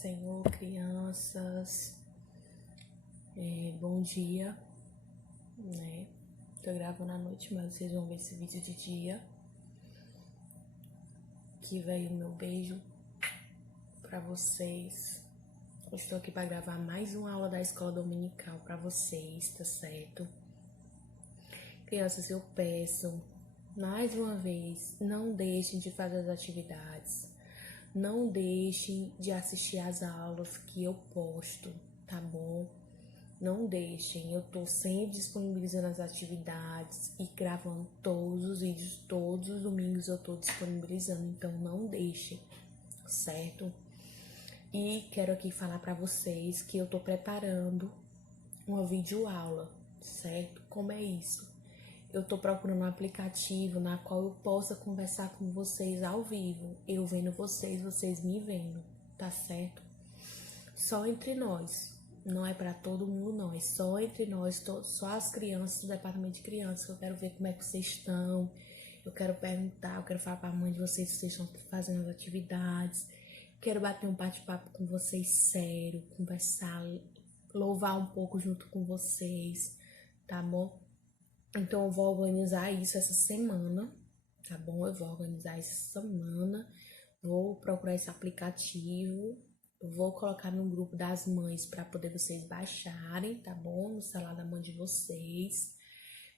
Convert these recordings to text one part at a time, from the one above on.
Senhor, crianças. Bom dia, né? Tô gravando à noite, mas vocês vão ver esse vídeo de dia. Que veio o meu beijo pra vocês. Eu estou aqui pra gravar mais uma aula da escola dominical pra vocês, tá certo? Crianças, eu peço, mais uma vez, não deixem de fazer as atividades. Não deixem de assistir às aulas que eu posto, tá bom? Não deixem, eu tô sempre disponibilizando as atividades e gravando todos os vídeos, todos os domingos eu tô disponibilizando, então não deixem, certo? E quero aqui falar pra vocês que eu tô preparando uma videoaula, certo? Como é isso? Eu tô procurando um aplicativo na qual eu possa conversar com vocês ao vivo, eu vendo vocês, vocês me vendo, tá certo? Só entre nós. Não é pra todo mundo, não. É só entre nós, só as crianças do departamento de crianças. Eu quero ver como é que vocês estão. Eu quero perguntar, eu quero falar pra mãe de vocês se vocês estão fazendo as atividades. Quero bater um bate-papo com vocês sério, conversar, louvar um pouco junto com vocês, tá bom? Então eu vou organizar isso essa semana, tá bom? Eu vou organizar essa semana. Vou procurar esse aplicativo. Vou colocar no grupo das mães para poder vocês baixarem, tá bom? No celular da mãe de vocês,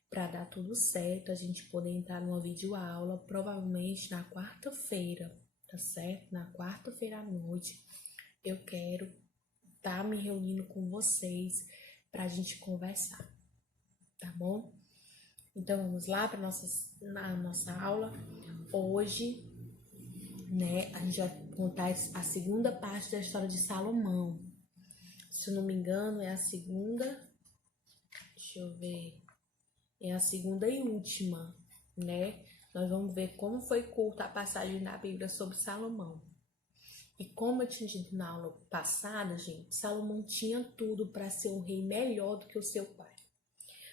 para dar tudo certo, a gente poder entrar numa videoaula, provavelmente na quarta-feira, tá certo? Na quarta-feira à noite, eu quero estar me reunindo com vocês pra gente conversar, tá bom? Então vamos lá para na nossa aula. Hoje, né, a gente vai contar a segunda parte da história de Salomão. Se eu não me engano, é a segunda. Deixa eu ver. É a segunda e última, né? Nós vamos ver como foi curta a passagem da Bíblia sobre Salomão. E como eu tinha dito na aula passada, gente, Salomão tinha tudo para ser um rei melhor do que o seu pai.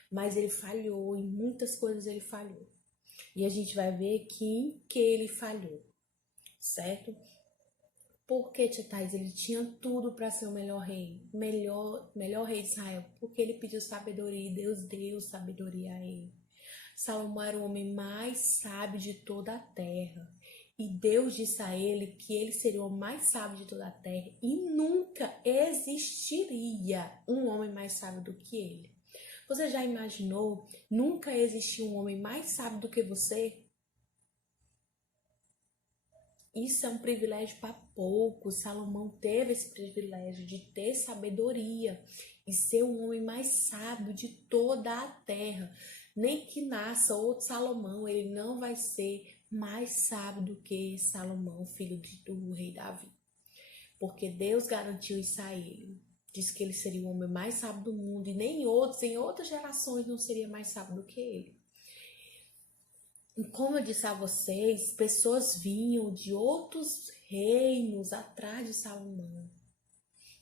Mas ele falhou, em muitas coisas ele falhou. E a gente vai ver em que ele falhou, certo? Porque, tia Thais, ele tinha tudo para ser o melhor rei, melhor rei de Israel, porque ele pediu sabedoria e Deus deu sabedoria a ele. Salomão era o homem mais sábio de toda a terra. E Deus disse a ele que ele seria o mais sábio de toda a terra e nunca existiria um homem mais sábio do que ele. Você já imaginou nunca existir um homem mais sábio do que você? Isso é um privilégio para poucos. Salomão teve esse privilégio de ter sabedoria e ser o homem mais sábio de toda a terra. Nem que nasça outro Salomão, ele não vai ser mais sábio do que Salomão, filho do rei Davi. Porque Deus garantiu isso a ele. Disse que ele seria o homem mais sábio do mundo e nem outros, em outras gerações, não seria mais sábio do que ele. E como eu disse a vocês, pessoas vinham de outros reinos atrás de Salomão.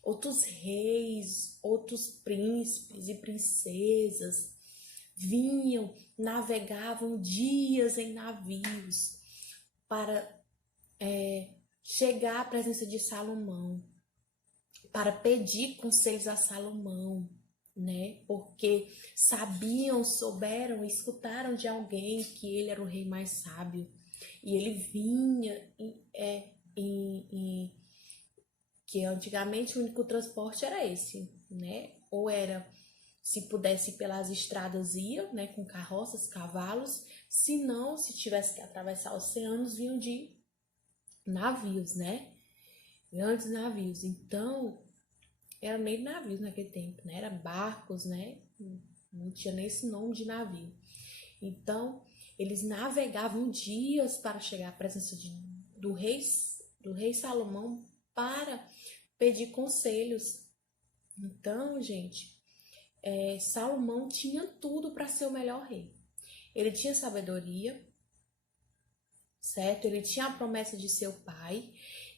Outros reis, outros príncipes e princesas vinham, navegavam dias em navios para chegar à presença de Salomão, para pedir conselhos a Salomão, né? Porque souberam, escutaram de alguém que ele era o rei mais sábio. E ele vinha que antigamente o único transporte era esse, né? Ou era, se pudesse ir pelas estradas ia, né, com carroças, cavalos, se não, se tivesse que atravessar oceanos, vinham de navios, né? Grandes navios. Então, era nem navios naquele tempo, né? Era barcos, né? Não tinha nem esse nome de navio. Então, eles navegavam dias para chegar à presença do rei Salomão para pedir conselhos. Então, gente, Salomão tinha tudo para ser o melhor rei. Ele tinha sabedoria, certo? Ele tinha a promessa de seu pai,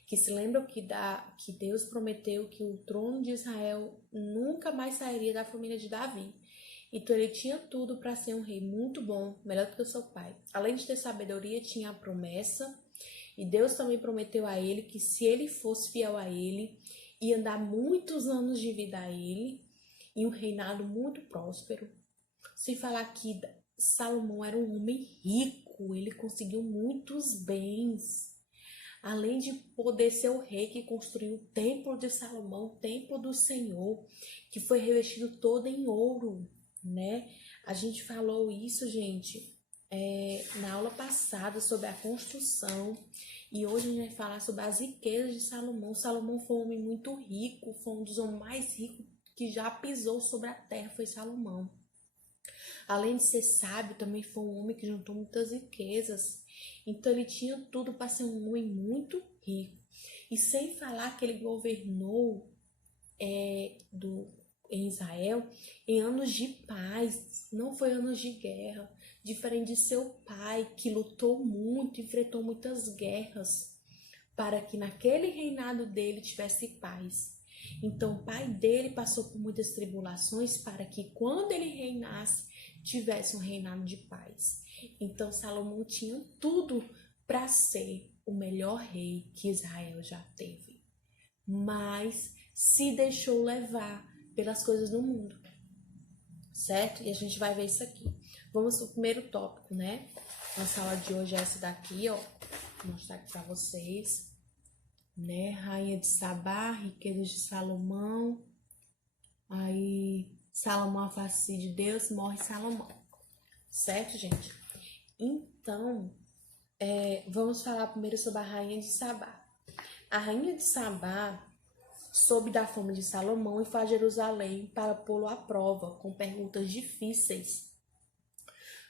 que se lembram que Deus prometeu que o trono de Israel nunca mais sairia da família de Davi. Então ele tinha tudo para ser um rei muito bom, melhor do que o seu pai. Além de ter sabedoria, tinha a promessa E Deus também prometeu a ele que se ele fosse fiel a ele, ia dar muitos anos de vida a ele e um reinado muito próspero. Sem falar que Salomão era um homem rico, ele conseguiu muitos bens. Além de poder ser o rei que construiu o templo de Salomão, o templo do Senhor, que foi revestido todo em ouro, né? A gente falou isso, gente, na aula passada sobre a construção. E hoje a gente vai falar sobre as riquezas de Salomão. Salomão foi um homem muito rico, foi um dos homens mais ricos que já pisou sobre a terra, foi Salomão. Além de ser sábio, também foi um homem que juntou muitas riquezas. Então ele tinha tudo para ser um homem muito rico. E sem falar que ele governou em Israel em anos de paz, não foi anos de guerra. Diferente de seu pai, que lutou muito, enfrentou muitas guerras, para que naquele reinado dele tivesse paz. Então o pai dele passou por muitas tribulações para que quando ele reinasse, tivesse um reinado de paz. Então Salomão tinha tudo para ser o melhor rei que Israel já teve, mas se deixou levar pelas coisas do mundo, certo? E a gente vai ver isso aqui. Vamos pro primeiro tópico, né? Nossa aula de hoje é essa daqui, ó. Vou mostrar aqui para vocês, né? Rainha de Sabá, riquezas de Salomão. Aí Salomão afasta-se de Deus, morre Salomão. Certo, gente? Então, vamos falar primeiro sobre a rainha de Sabá. A rainha de Sabá soube da fama de Salomão e foi a Jerusalém para pô-lo à prova com perguntas difíceis.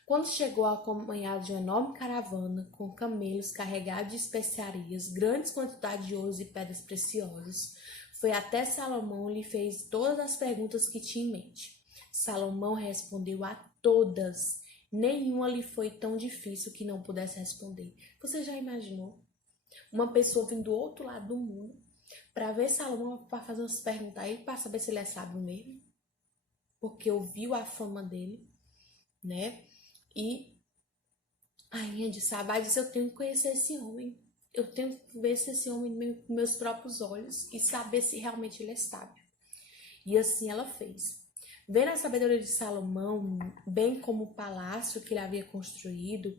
Quando chegou acompanhado de uma enorme caravana com camelos carregados de especiarias, grandes quantidades de ouros e pedras preciosas, foi até Salomão e lhe fez todas as perguntas que tinha em mente. Salomão respondeu a todas. Nenhuma lhe foi tão difícil que não pudesse responder. Você já imaginou? Uma pessoa vindo do outro lado do mundo para ver Salomão, para fazer umas perguntas a ele, para saber se ele é sábio mesmo? Porque ouviu a fama dele, né? E a rainha de Sabá disse: eu tenho que conhecer esse homem. Eu tenho que ver se esse homem com meus próprios olhos e saber se realmente ele é sábio. E assim ela fez. Vendo a sabedoria de Salomão, bem como o palácio que ele havia construído,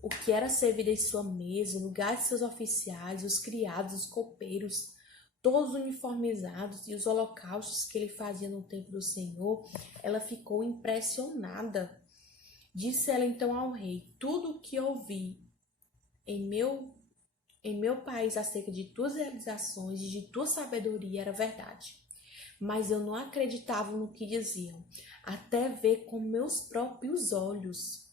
o que era servido em sua mesa, o lugar de seus oficiais, os criados, os copeiros, todos uniformizados, e os holocaustos que ele fazia no templo do Senhor, ela ficou impressionada. Disse ela então ao rei: tudo o que ouvi em meu país acerca de tuas realizações e de tua sabedoria era verdade. Mas eu não acreditava no que diziam, até ver com meus próprios olhos.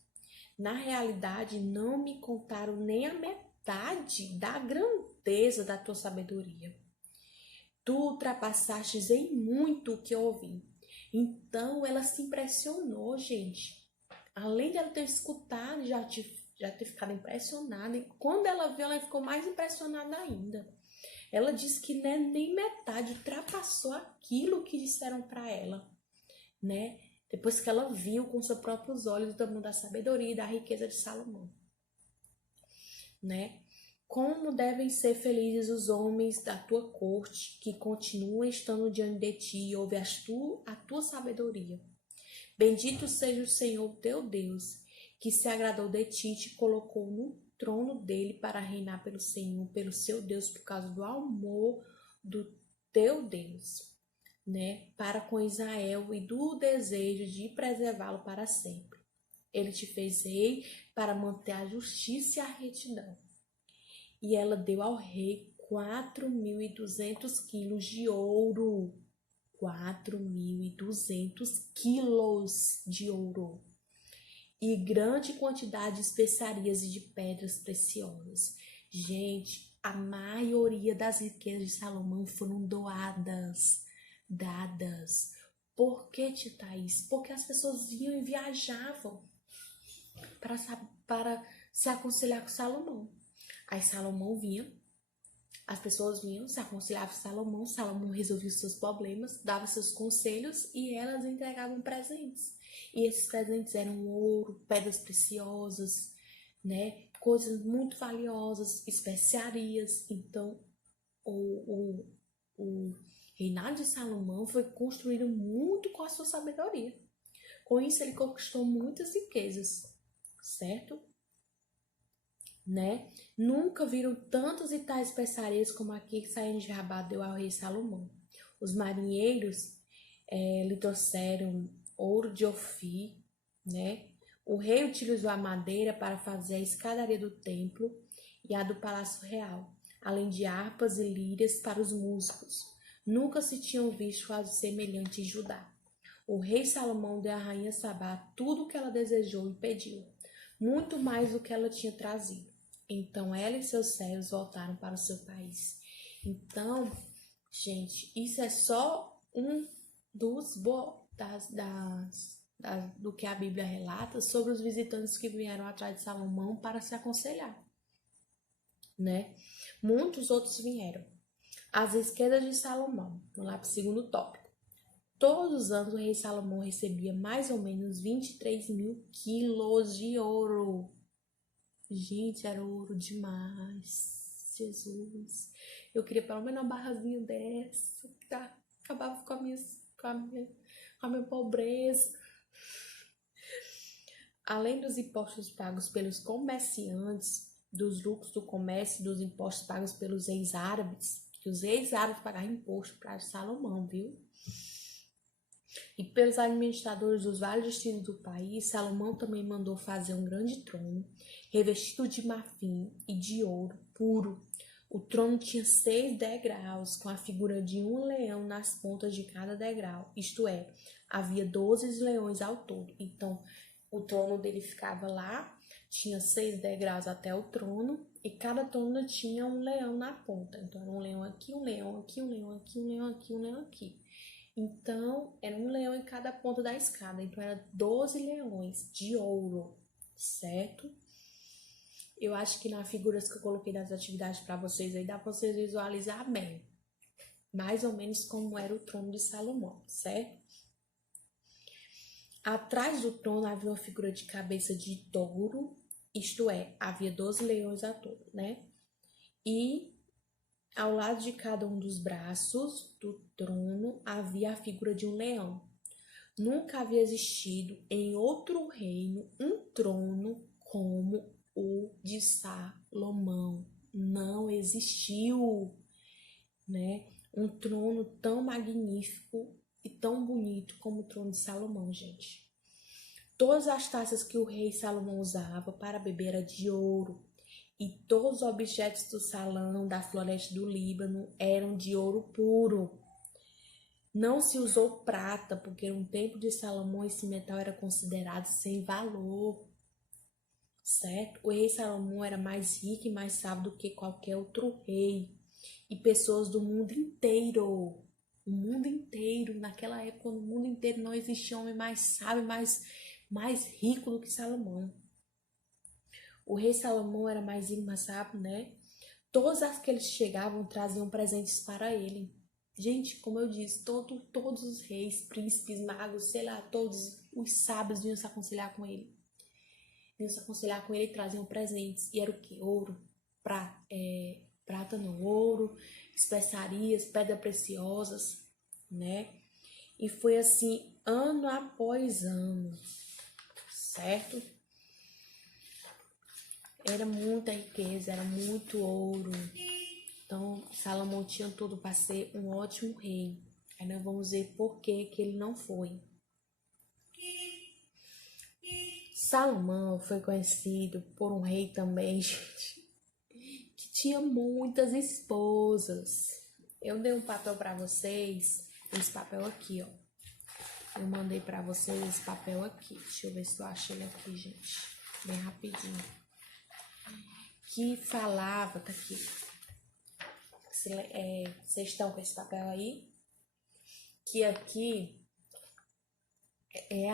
Na realidade, não me contaram nem a metade da grandeza da tua sabedoria. Tu ultrapassastes em muito o que eu ouvi. Então, ela se impressionou, gente. Além de ela ter escutado, já ter ficado impressionada. E quando ela viu, ela ficou mais impressionada ainda. Ela disse que nem metade ultrapassou aquilo que disseram para ela, né? Depois que ela viu com seus próprios olhos o tamanho da sabedoria e da riqueza de Salomão, né? Como devem ser felizes os homens da tua corte que continuam estando diante de ti e ouvem a tua sabedoria. Bendito seja o Senhor teu Deus, que se agradou de ti e te colocou no trono dele para reinar pelo Senhor, pelo seu Deus, por causa do amor do teu Deus, né, para com Israel e do desejo de preservá-lo para sempre. Ele te fez rei para manter a justiça e a retidão. E ela deu ao rei 4.200 quilos de ouro. 4.200 quilos de ouro. E grande quantidade de especiarias e de pedras preciosas. Gente, a maioria das riquezas de Salomão foram dadas. Por que, tia Thaís? Porque as pessoas vinham e viajavam para se aconselhar com Salomão. Aí Salomão vinha, as pessoas vinham, se aconselhavam com Salomão, Salomão resolvia os seus problemas, dava seus conselhos e elas entregavam presentes. E esses presentes eram ouro, pedras preciosas, né? coisas muito valiosas, especiarias. Então, o reinado de Salomão foi construído muito com a sua sabedoria. Com isso, ele conquistou muitas riquezas, certo? Né? Nunca viram tantas e tais especiarias como aqui que Saindo de Rabá deu ao rei Salomão. Os marinheiros lhe trouxeram ouro de Ofir, né? O rei utilizou a madeira para fazer a escadaria do templo e a do palácio real, além de harpas e lírias para os músicos. Nunca se tinham visto algo semelhante em Judá. O rei Salomão deu à rainha Sabá tudo o que ela desejou e pediu, muito mais do que ela tinha trazido. Então ela e seus servos voltaram para o seu país. Então, gente, isso é só um dos do que a Bíblia relata sobre os visitantes que vieram atrás de Salomão para se aconselhar, né? Muitos outros vieram. As riquezas de Salomão. Vamos lá para o segundo tópico. Todos os anos o rei Salomão recebia mais ou menos 23 mil quilos de ouro. Gente, era ouro demais. Jesus. Eu queria pelo menos uma barrazinha dessa, que acabava com a minha pobreza. Além dos impostos pagos pelos comerciantes, dos lucros do comércio, dos impostos pagos pelos reis árabes, que os reis árabes pagavam imposto para Salomão, viu? E pelos administradores dos vários distritos do país, Salomão também mandou fazer um grande trono, revestido de marfim e de ouro puro. O trono tinha 6 degraus, com a figura de um leão nas pontas de cada degrau. Isto é, havia 12 leões ao todo. Então, o trono dele ficava lá, tinha 6 degraus até o trono, e cada trono tinha um leão na ponta. Então, era um leão aqui, um leão aqui, um leão aqui, um leão aqui, um leão aqui. Então, era um leão em cada ponta da escada. Então, era 12 leões de ouro, certo? Eu acho que nas figuras que eu coloquei nas atividades para vocês aí, dá para vocês visualizar bem. Mais ou menos como era o trono de Salomão, certo? Atrás do trono havia uma figura de cabeça de touro, isto é, havia 12 leões a todo, né? E ao lado de cada um dos braços do trono havia a figura de um leão. Nunca havia existido em outro reino um trono como o de Salomão. Não existiu, né? Um trono tão magnífico e tão bonito como o trono de Salomão, gente. Todas as taças que o rei Salomão usava para beber era de ouro. E todos os objetos do salão da floresta do Líbano eram de ouro puro. Não se usou prata, porque no tempo de Salomão esse metal era considerado sem valor, certo? O rei Salomão era mais rico e mais sábio do que qualquer outro rei. E pessoas do mundo inteiro, naquela época, no mundo inteiro não existia homem mais sábio, mais rico do que Salomão. O rei Salomão era mais rico, mais sábio, né? Todos aqueles que chegavam traziam presentes para ele. Gente, como eu disse, todos os reis, príncipes, magos, sei lá, todos os sábios vinham se aconselhar com ele. E traziam presentes. E era o que? Ouro, prata não, ouro, especiarias, pedras preciosas, né? E foi assim, ano após ano, certo? Era muita riqueza, era muito ouro. Então, Salomão tinha tudo para ser um ótimo rei. Aí nós vamos ver por que ele não foi. Salomão foi conhecido por um rei também, gente, que tinha muitas esposas. Eu dei um papel para vocês, esse papel aqui, ó. Eu mandei para vocês esse papel aqui. Deixa eu ver se eu acho ele aqui, gente. Bem rapidinho. Que falava, tá aqui. Vocês estão com esse papel aí? Que aqui é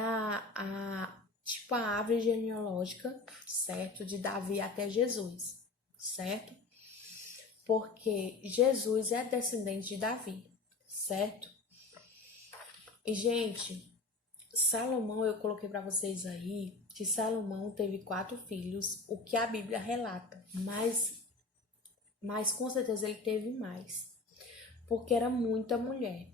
tipo a árvore genealógica, certo? De Davi até Jesus, certo? Porque Jesus é descendente de Davi, certo? E, gente, Salomão, eu coloquei para vocês aí, que Salomão teve 4 filhos, o que a Bíblia relata, mas com certeza ele teve mais, porque era muita mulher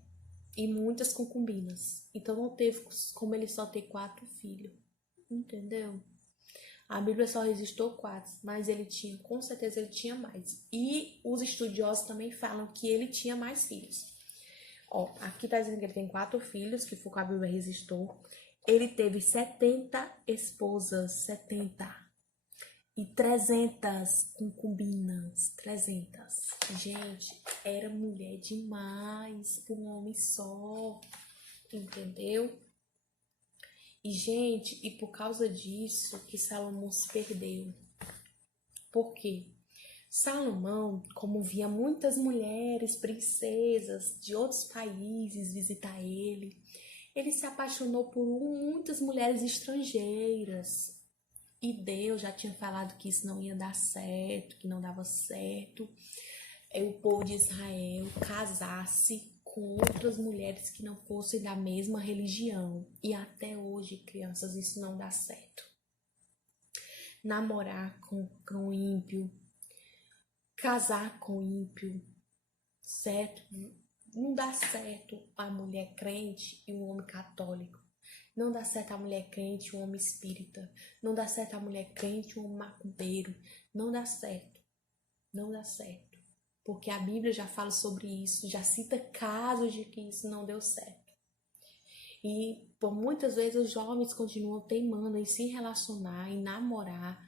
e muitas concubinas, então não teve como ele só ter 4 filhos, entendeu? A Bíblia só registrou 4, mas ele tinha, com certeza ele tinha mais. E os estudiosos também falam que ele tinha mais filhos. Ó, aqui tá dizendo que ele tem 4 filhos, que foi o que a Bíblia registrou. Ele teve 70 esposas, 70. E 300 concubinas, 300. Gente, era mulher demais para um homem só, entendeu? E, gente, e por causa disso que Salomão se perdeu. Por quê? Salomão, como via muitas mulheres, princesas de outros países visitar ele se apaixonou por muitas mulheres estrangeiras. E Deus já tinha falado que isso não ia dar certo, que não dava certo. O povo de Israel casasse com outras mulheres que não fossem da mesma religião. E até hoje, crianças, isso não dá certo. Namorar com ímpio, casar com ímpio, certo? Não dá certo a mulher crente e o homem católico. Não dá certo a mulher crente e o homem espírita. Não dá certo a mulher crente e o homem macumbeiro. Não dá certo. Não dá certo. Porque a Bíblia já fala sobre isso, já cita casos de que isso não deu certo. E por muitas vezes os jovens continuam teimando em se relacionar, em namorar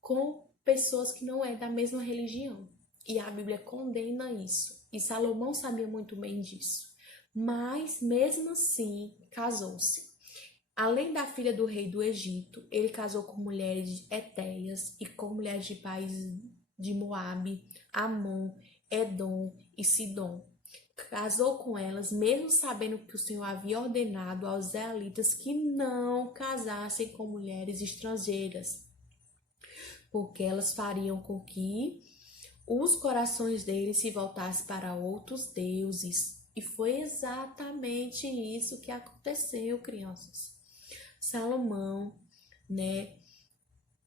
com pessoas que não é da mesma religião. E a Bíblia condena isso. E Salomão sabia muito bem disso. Mas, mesmo assim, casou-se. Além da filha do rei do Egito, ele casou com mulheres etéias e com mulheres de países de Moabe, Amon, Edom e Sidom. Casou com elas, mesmo sabendo que o Senhor havia ordenado aos israelitas que não casassem com mulheres estrangeiras, porque elas fariam com que os corações deles se voltassem para outros deuses. E foi exatamente isso que aconteceu, crianças. Salomão, né,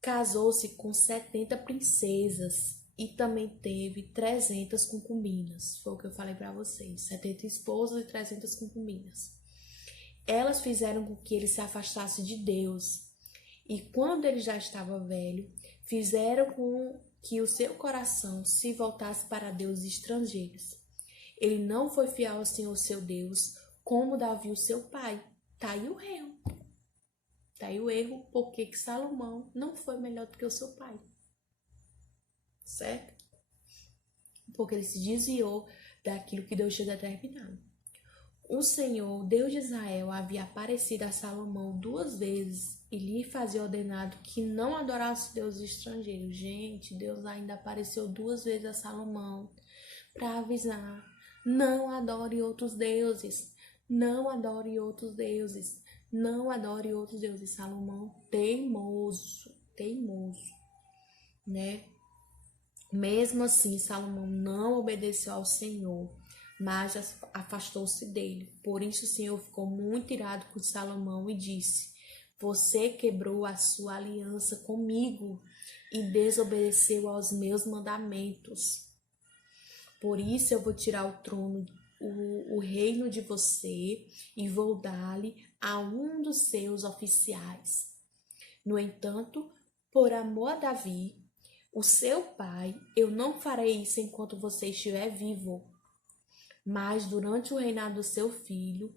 casou-se com 70 princesas e também teve 300 concubinas. Foi o que eu falei para vocês, 70 esposas e 300 concubinas. Elas fizeram com que ele se afastasse de Deus. E quando ele já estava velho, fizeram com que o seu coração se voltasse para deuses estrangeiros. Ele não foi fiel ao Senhor seu Deus, como Davi, o seu pai. Tá aí o erro. Tá aí o erro, porque que Salomão não foi melhor do que o seu pai. Certo? Porque ele se desviou daquilo que Deus tinha determinado. O Senhor, Deus de Israel, havia aparecido a Salomão 2 vezes e lhe fazia ordenado que não adorasse deuses estrangeiros. Gente, Deus ainda apareceu 2 vezes a Salomão para avisar: não adore outros deuses, não adore outros deuses, não adore outros deuses. Salomão, teimoso, né? Mesmo assim, Salomão não obedeceu ao Senhor, mas afastou-se dele. Por isso o Senhor ficou muito irado com Salomão e disse: você quebrou a sua aliança comigo e desobedeceu aos meus mandamentos. Por isso eu vou tirar o trono, o reino de você e vou dar-lhe a um dos seus oficiais. No entanto, por amor a Davi, o seu pai, eu não farei isso enquanto você estiver vivo. Mas durante o reinado do seu filho,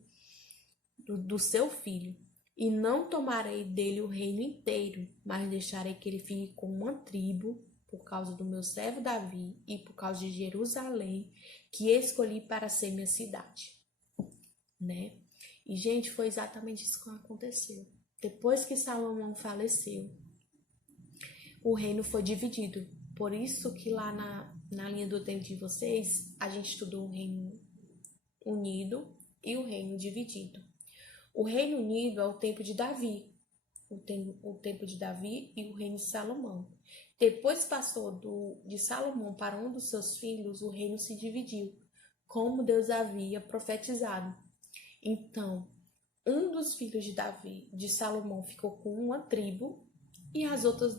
e não tomarei dele o reino inteiro, mas deixarei que ele fique com uma tribo, por causa do meu servo Davi e por causa de Jerusalém, que escolhi para ser minha cidade. Né? E, gente, foi exatamente isso que aconteceu. Depois que Salomão faleceu, o reino foi dividido. Por isso que lá na linha do tempo de vocês, a gente estudou o reino unido e o reino dividido. O reino unido é o tempo de Davi, o tempo de Davi e o reino de Salomão. Depois passou de Salomão para um dos seus filhos, o reino se dividiu, como Deus havia profetizado. Então, um dos filhos de Davi, de Salomão, ficou com uma tribo e as outras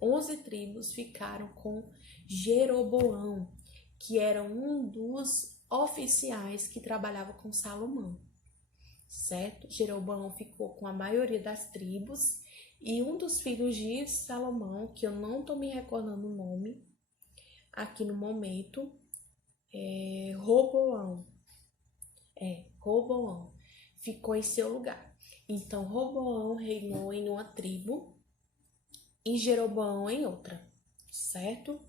11 tribos ficaram com Jeroboão, que era um dos oficiais que trabalhava com Salomão, certo? Jeroboão ficou com a maioria das tribos e um dos filhos de Salomão, que eu não estou me recordando o nome aqui no momento, Roboão. Roboão ficou em seu lugar. Então, Roboão reinou em uma tribo e Jeroboão em outra, certo?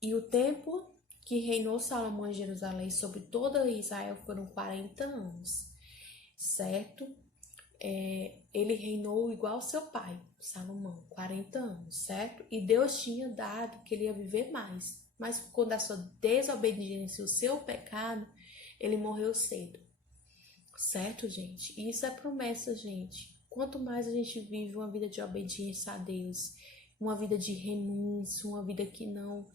E o tempo que reinou Salomão em Jerusalém sobre toda Israel foram 40 anos, certo? Ele reinou igual seu pai, Salomão, 40 anos, certo? E Deus tinha dado que ele ia viver mais, mas por conta da sua desobediência e o seu pecado, ele morreu cedo, certo, gente? E isso é promessa, gente. Quanto mais a gente vive uma vida de obediência a Deus, uma vida de renúncia, uma vida que não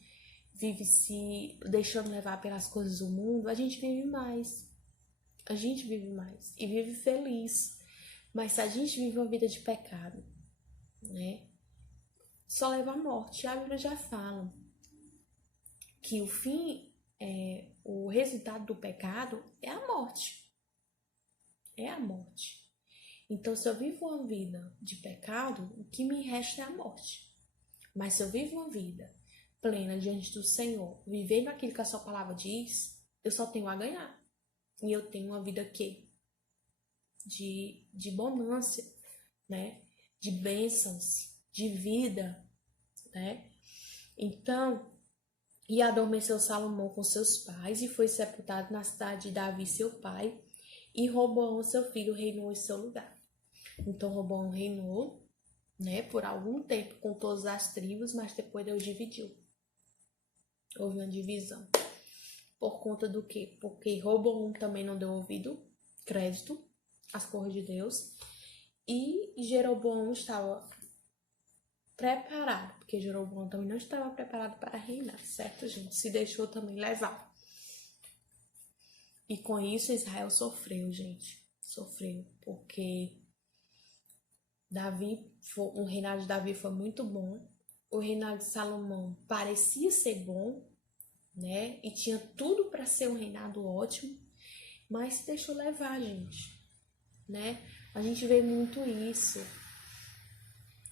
vive se deixando levar pelas coisas do mundo, a gente vive mais. A gente vive mais e vive feliz. Mas se a gente vive uma vida de pecado, né, só leva à morte. A Bíblia já fala que o fim, o resultado do pecado é a morte. É a morte. Então, se eu vivo uma vida de pecado, o que me resta é a morte. Mas se eu vivo uma vida plena diante do Senhor, vivendo aquilo que a sua palavra diz, eu só tenho a ganhar. E eu tenho uma vida que de bonança, né? De bênçãos, de vida, né? Então, e adormeceu Salomão com seus pais e foi sepultado na cidade de Davi, seu pai, e Roboão, seu filho, reinou em seu lugar. Então, Roboão reinou, né, por algum tempo com todas as tribos, mas depois Deus dividiu. Houve uma divisão. Por conta do quê? Porque Roboão também não deu crédito às coisas de Deus. E Jeroboão estava preparado, porque Jeroboão também não estava preparado para reinar, certo, gente? Se deixou também levar. E com isso Israel sofreu, gente. Sofreu, porque o reinado de Davi foi muito bom. O reinado de Salomão parecia ser bom, né? E tinha tudo para ser um reinado ótimo, mas se deixou levar, gente, né? A gente vê muito isso.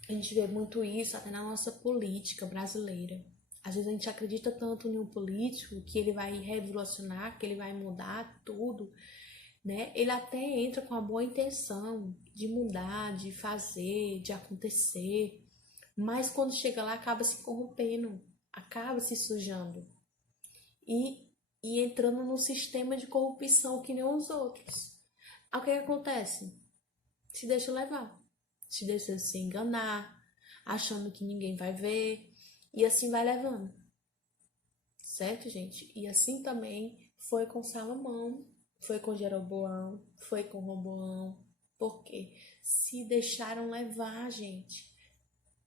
A gente vê muito isso até na nossa política brasileira. Às vezes a gente acredita tanto em um político que ele vai revolucionar, que ele vai mudar tudo, né? Ele até entra com a boa intenção de mudar, de fazer, de acontecer, mas quando chega lá acaba se corrompendo, acaba se sujando e entrando num sistema de corrupção que nem os outros. Aí o que acontece? Se deixa levar, se deixa se enganar, achando que ninguém vai ver, e assim vai levando. Certo, gente? E assim também foi com Salomão, foi com Jeroboão, foi com Roboão. Porque se deixaram levar, gente,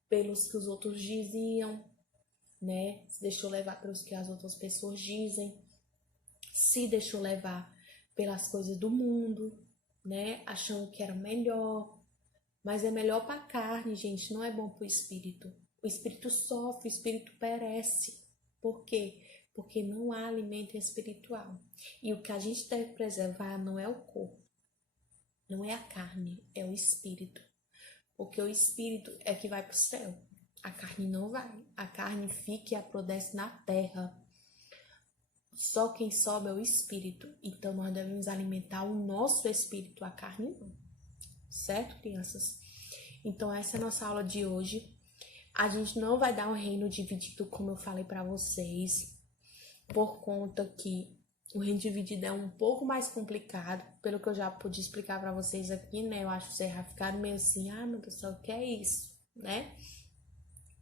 pelos que os outros diziam, né? Se deixou levar pelos que as outras pessoas dizem. Se deixou levar pelas coisas do mundo, né? Achando que era melhor. Mas é melhor para a carne, gente, não é bom para o espírito. O espírito sofre, o espírito perece. Por quê? Porque não há alimento espiritual. E o que a gente deve preservar não é o corpo, não é a carne, é o espírito. Porque o espírito é que vai para o céu. A carne não vai. A carne fica e apodrece na terra. Só quem sobe é o espírito. Então nós devemos alimentar o nosso espírito, a carne não. Certo, crianças? Então essa é a nossa aula de hoje. A gente não vai dar um reino dividido, como eu falei para vocês, por conta que o reino dividido é um pouco mais complicado, pelo que eu já pude explicar para vocês aqui, né? Eu acho que vocês já ficaram meio assim, meu Deus do céu, o que é isso, né?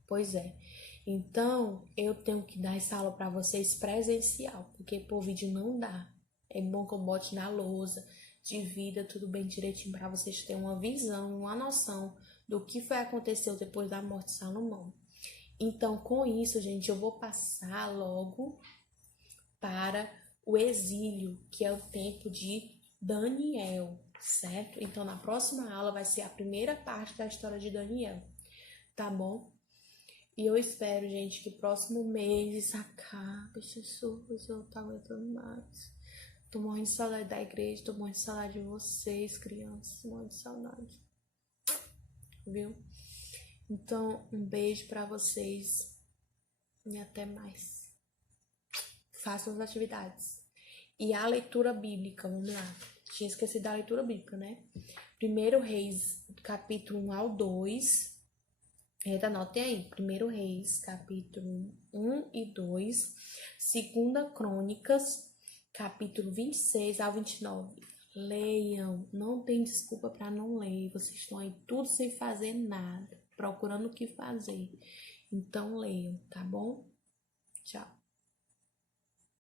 Pois é. Então, eu tenho que dar essa aula para vocês presencial, porque por vídeo não dá. É bom que eu bote na lousa, divida tudo bem direitinho para vocês terem uma visão, uma noção do que foi aconteceu depois da morte de Salomão. Então, com isso, gente, eu vou passar logo para o exílio, que é o tempo de Daniel, certo? Então, na próxima aula vai ser a primeira parte da história de Daniel, tá bom? E eu espero, gente, que próximo mês isso acabe, Jesus, eu não tô aguentando mais. Tô morrendo de saudade da igreja, tô morrendo de saudade de vocês, crianças, tô morrendo de saudade, viu? Então, um beijo pra vocês e até mais. Façam as atividades. E a leitura bíblica, vamos lá. Tinha esquecido da leitura bíblica, né? 1 Reis, capítulo 1 ao 2. Anotem aí. 1 Reis, capítulo 1 e 2. 2 Crônicas, capítulo 26 ao 29. Leiam. Não tem desculpa para não ler. Vocês estão aí tudo sem fazer nada. Procurando o que fazer. Então, leiam, tá bom? Tchau.